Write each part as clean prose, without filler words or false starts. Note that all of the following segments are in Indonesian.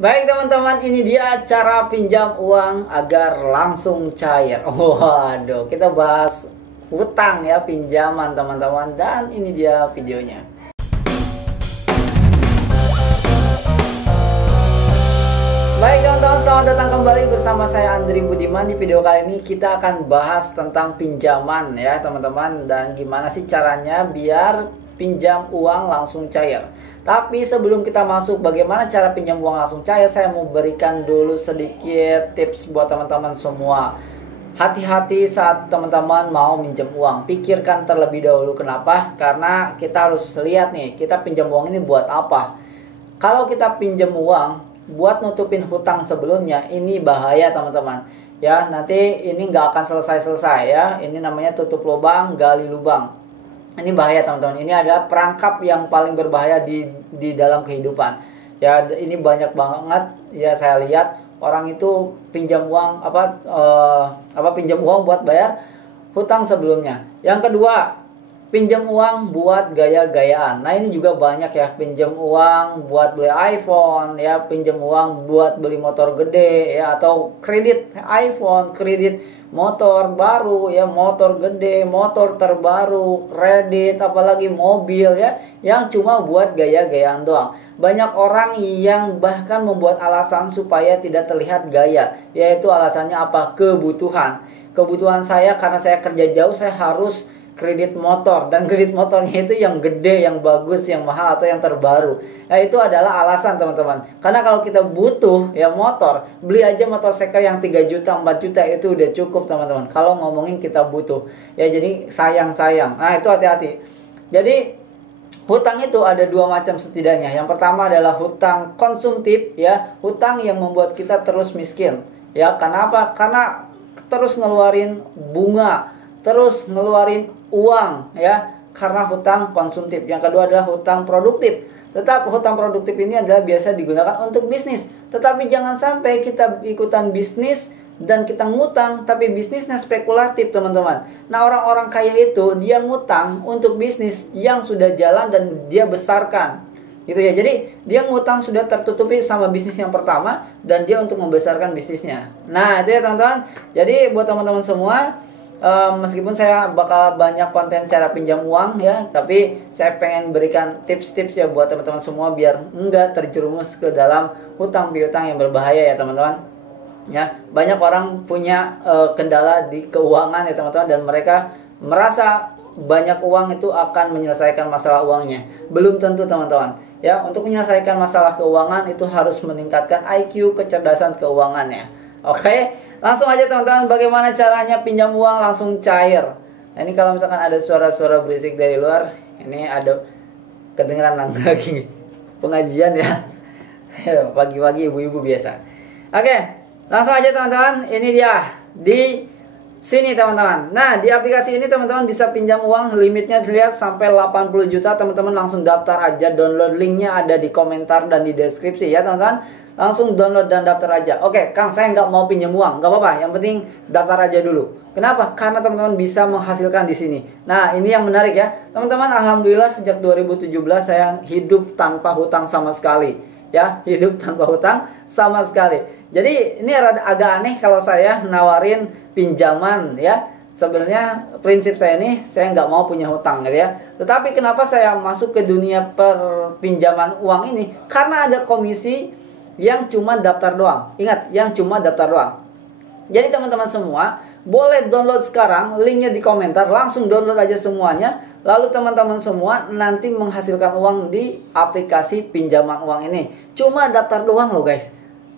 Baik teman-teman, ini dia cara pinjam uang agar langsung cair. Waduh, kita bahas hutang ya, pinjaman teman-teman. Dan ini dia videonya. Baik teman-teman, selamat datang kembali bersama saya Andri Budiman. Di video kali ini kita akan bahas tentang pinjaman ya teman-teman. Dan gimana sih caranya biar pinjam uang langsung cair. Tapi sebelum kita masuk bagaimana cara pinjam uang langsung cair, saya mau berikan dulu sedikit tips buat teman-teman semua. Hati-hati saat teman-teman mau minjem uang. Pikirkan terlebih dahulu. Kenapa? Karena kita harus lihat nih, kita pinjam uang ini buat apa. Kalau kita pinjam uang buat nutupin hutang sebelumnya, ini bahaya teman-teman. Ya, nanti ini nggak akan selesai-selesai ya. Ini namanya tutup lubang, gali lubang. Ini bahaya teman-teman. Ini adalah perangkap yang paling berbahaya di dalam kehidupan. Ya, ini banyak banget ya saya lihat orang itu pinjam uang pinjam uang buat bayar hutang sebelumnya. Yang kedua, pinjam uang buat gaya-gayaan. Nah, ini juga banyak ya, pinjam uang buat beli iPhone ya, pinjam uang buat beli motor gede ya, atau kredit iPhone, kredit motor baru ya, motor gede, motor terbaru, kredit apalagi mobil ya, yang cuma buat gaya-gayaan doang. Banyak orang yang bahkan membuat alasan supaya tidak terlihat gaya, yaitu alasannya apa? Kebutuhan. Kebutuhan saya, karena saya kerja jauh, saya harus kredit motor, dan kredit motornya itu yang gede, yang bagus, yang mahal, atau yang terbaru. Nah, itu adalah alasan teman-teman. Karena kalau kita butuh ya motor, beli aja motor second yang 3 juta, 4 juta itu udah cukup teman-teman. Kalau ngomongin kita butuh. Ya, jadi sayang-sayang. Nah, itu hati-hati. Jadi hutang itu ada dua macam setidaknya. Yang pertama adalah hutang konsumtif ya, hutang yang membuat kita terus miskin. Ya, kenapa? Karena terus ngeluarin bunga, terus ngeluarin uang ya, karena hutang konsumtif. Yang kedua adalah hutang produktif. Tetap hutang produktif ini adalah biasa digunakan untuk bisnis. Tetapi jangan sampai kita ikutan bisnis dan kita ngutang tapi bisnisnya spekulatif teman-teman. Nah, orang-orang kaya itu dia ngutang untuk bisnis yang sudah jalan dan dia besarkan gitu ya. Jadi dia ngutang sudah tertutupi sama bisnis yang pertama dan dia untuk membesarkan bisnisnya. Nah, itu ya teman-teman. Jadi buat teman-teman semua, meskipun saya bakal banyak konten cara pinjam uang ya, tapi saya pengen berikan tips-tips ya buat teman-teman semua biar enggak terjerumus ke dalam hutang piutang yang berbahaya ya teman-teman. Ya, banyak orang punya kendala di keuangan ya teman-teman, dan mereka merasa banyak uang itu akan menyelesaikan masalah uangnya. Belum tentu teman-teman. Ya, untuk menyelesaikan masalah keuangan itu harus meningkatkan IQ, kecerdasan keuangannya. Oke, langsung aja teman-teman, bagaimana caranya pinjam uang langsung cair. Nah, ini kalau misalkan ada suara-suara berisik dari luar, ini ada kedengeran lagi pengajian ya. Pagi-pagi ibu-ibu biasa. Oke, langsung aja teman-teman, ini dia di sini teman-teman. Nah, di aplikasi ini teman-teman bisa pinjam uang, limitnya lihat sampai 80 juta. Teman-teman langsung daftar aja, download linknya ada di komentar dan di deskripsi ya teman-teman. Langsung download dan daftar aja. Oke, Kang, saya nggak mau pinjam uang, nggak apa-apa. Yang penting daftar aja dulu. Kenapa? Karena teman-teman bisa menghasilkan di sini. Nah, ini yang menarik ya, teman-teman. Alhamdulillah sejak 2017 saya hidup tanpa hutang sama sekali. Ya, hidup tanpa hutang sama sekali. Jadi ini agak aneh kalau saya nawarin pinjaman ya. Sebenarnya prinsip saya ini, saya nggak mau punya hutang gitu ya. Tetapi kenapa saya masuk ke dunia perpinjaman uang ini? Karena ada komisi yang cuma daftar doang. Ingat, yang cuma daftar doang. Jadi teman-teman semua boleh download sekarang, linknya di komentar. Langsung download aja semuanya. Lalu teman-teman semua nanti menghasilkan uang di aplikasi pinjaman uang ini. Cuma daftar doang loh guys.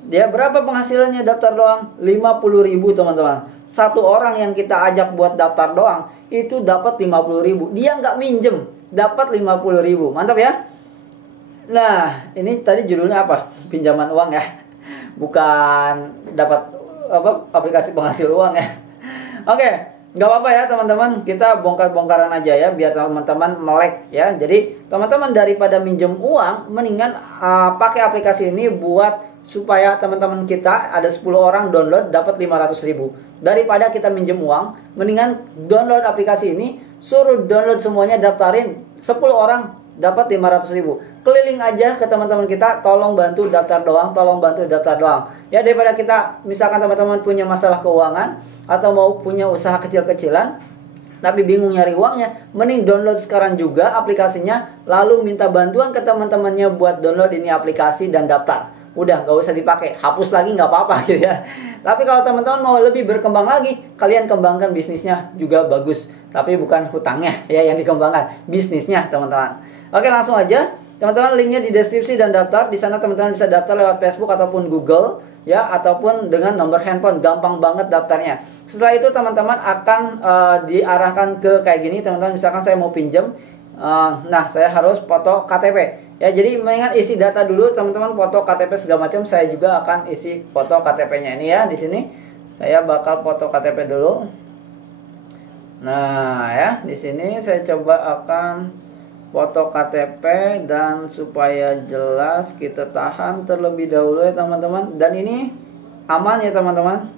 Dia berapa penghasilannya daftar doang? 50.000 teman-teman. Satu orang yang kita ajak buat daftar doang itu dapat 50.000. Dia nggak minjem, dapat 50.000. Mantap ya. Nah, ini tadi judulnya apa? Pinjaman uang ya. Bukan dapat aplikasi penghasil uang ya. Oke, nggak apa-apa ya teman-teman. Kita bongkar-bongkaran aja ya biar teman-teman melek ya. Jadi teman-teman daripada minjem uang, mendingan pakai aplikasi ini buat supaya teman-teman kita ada 10 orang download dapat 500.000. Daripada kita minjem uang, mendingan download aplikasi ini, suruh download semuanya, daftarin 10 orang dapat 500.000. Keliling aja ke teman-teman kita, tolong bantu daftar doang, tolong bantu daftar doang. Ya, daripada kita misalkan teman-teman punya masalah keuangan atau mau punya usaha kecil-kecilan tapi bingung nyari uangnya, mending download sekarang juga aplikasinya, lalu minta bantuan ke teman-temannya buat download ini aplikasi dan daftar. Udah, nggak usah dipakai, hapus lagi nggak apa-apa gitu ya. Tapi kalau teman-teman mau lebih berkembang lagi, kalian kembangkan bisnisnya juga bagus. Tapi bukan hutangnya ya yang dikembangkan, bisnisnya teman-teman. Oke, langsung aja. Teman-teman, linknya di deskripsi dan daftar. Di sana teman-teman bisa daftar lewat Facebook ataupun Google ya, ataupun dengan nomor handphone. Gampang banget daftarnya. Setelah itu teman-teman akan diarahkan ke kayak gini. Teman-teman, misalkan saya mau pinjam, nah saya harus foto KTP. Ya, jadi mengingat isi data dulu teman-teman, foto KTP segala macam. Saya juga akan isi foto KTP-nya ini ya. Di sini saya bakal foto KTP dulu. Nah ya, di sini saya coba akan foto KTP, dan supaya jelas kita tahan terlebih dahulu ya teman-teman. Dan ini aman ya teman-teman.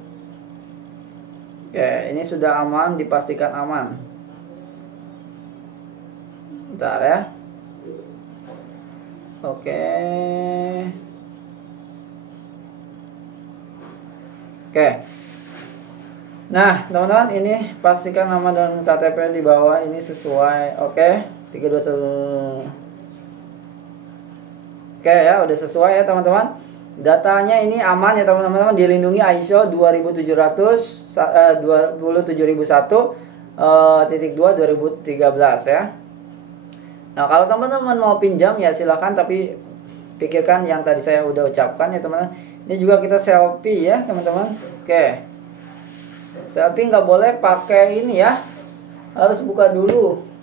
Oke, ini sudah aman, dipastikan aman. Bentar ya. Oke. Oke. Nah teman-teman, ini pastikan nama dan KTP di bawah ini sesuai. Oke. 321. Oke ya, udah sesuai ya teman-teman. Datanya ini aman ya teman-teman, dilindungi ISO 27001-2013 ya. Nah, kalau teman-teman mau pinjam ya silakan, tapi pikirkan yang tadi saya udah ucapkan ya teman-teman. Ini juga kita selfie ya teman-teman. Oke. Selfie nggak boleh pakai ini ya. Harus buka dulu.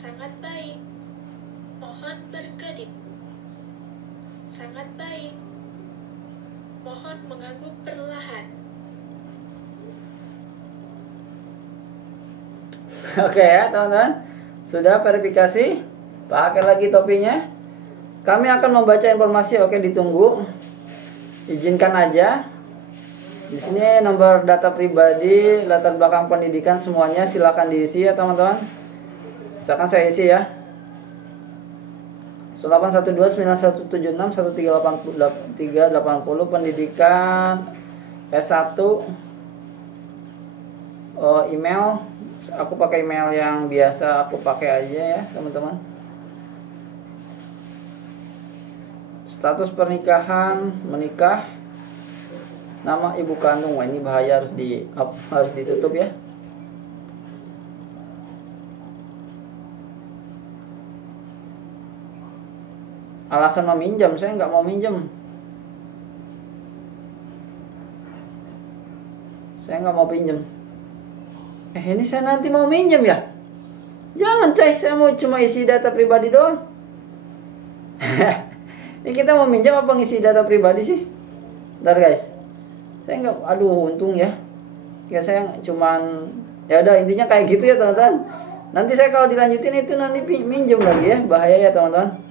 Sangat baik. Mohon berkedip. Sangat baik. Mohon mengangguk perlahan. Oke ya teman-teman, sudah verifikasi. Pakai lagi topinya. Kami akan membaca informasi. Oke, ditunggu. Izinkan aja. Di sini nomor data pribadi, latar belakang pendidikan, semuanya silakan diisi ya teman-teman. Misalkan saya isi ya 081291761380 pendidikan S1, email aku pakai email yang biasa aku pakai aja ya teman-teman. Status pernikahan, menikah, nama ibu kandung. Wah, ini bahaya, harus ditutup ya. Alasan meminjam, saya nggak mau minjem. Saya nggak mau pinjam. Ini saya nanti mau minjem ya? Jangan coy, saya mau cuma isi data pribadi doang. Ini kita mau minjam apa ngisi data pribadi sih? Bentar guys. Saya nggak, aduh untung ya. Ya saya cuman, ya udah intinya kayak gitu ya teman-teman. Nanti saya kalau dilanjutin itu nanti minjem lagi ya, bahaya ya teman-teman.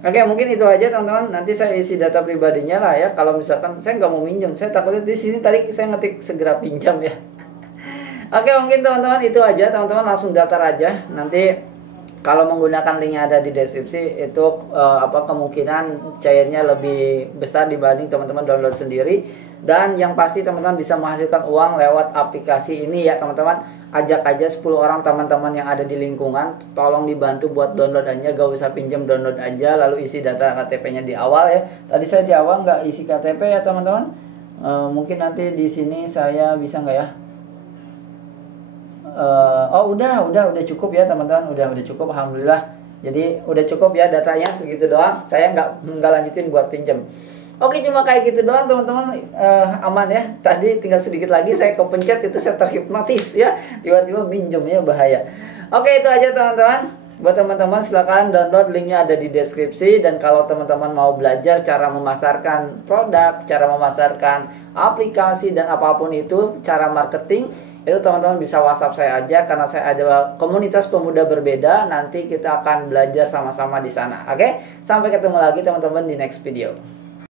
Oke, mungkin itu aja teman-teman. Nanti saya isi data pribadinya lah ya. Kalau misalkan saya nggak mau minjem, saya takutnya di sini tadi saya ngetik segera pinjam ya. Oke, mungkin teman-teman itu aja. Teman-teman langsung daftar aja. Nanti kalau menggunakan link yang ada di deskripsi itu kemungkinan cairnya lebih besar dibanding teman-teman download sendiri. Dan yang pasti teman-teman bisa menghasilkan uang lewat aplikasi ini ya teman-teman. Ajak aja 10 orang teman-teman yang ada di lingkungan, tolong dibantu buat download aja, gak usah pinjam, download aja, lalu isi data KTP-nya di awal ya. Tadi saya di awal nggak isi KTP ya teman-teman. Mungkin nanti di sini saya bisa nggak ya? Oh udah cukup ya teman-teman, udah cukup, alhamdulillah. Jadi udah cukup ya datanya segitu doang. Saya nggak lanjutin buat pinjam. Oke, cuma kayak gitu doang teman-teman. Aman ya. Tadi tinggal sedikit lagi saya kepencet itu, saya terhipnotis ya. Tiba-tiba minjem ya, bahaya. Oke, itu aja teman-teman. Buat teman-teman silakan download, linknya ada di deskripsi. Dan kalau teman-teman mau belajar cara memasarkan produk, cara memasarkan aplikasi dan apapun itu, cara marketing, itu teman-teman bisa WhatsApp saya aja karena saya ada komunitas pemuda berbeda. Nanti kita akan belajar sama-sama di sana. Oke? Sampai ketemu lagi teman-teman di next video.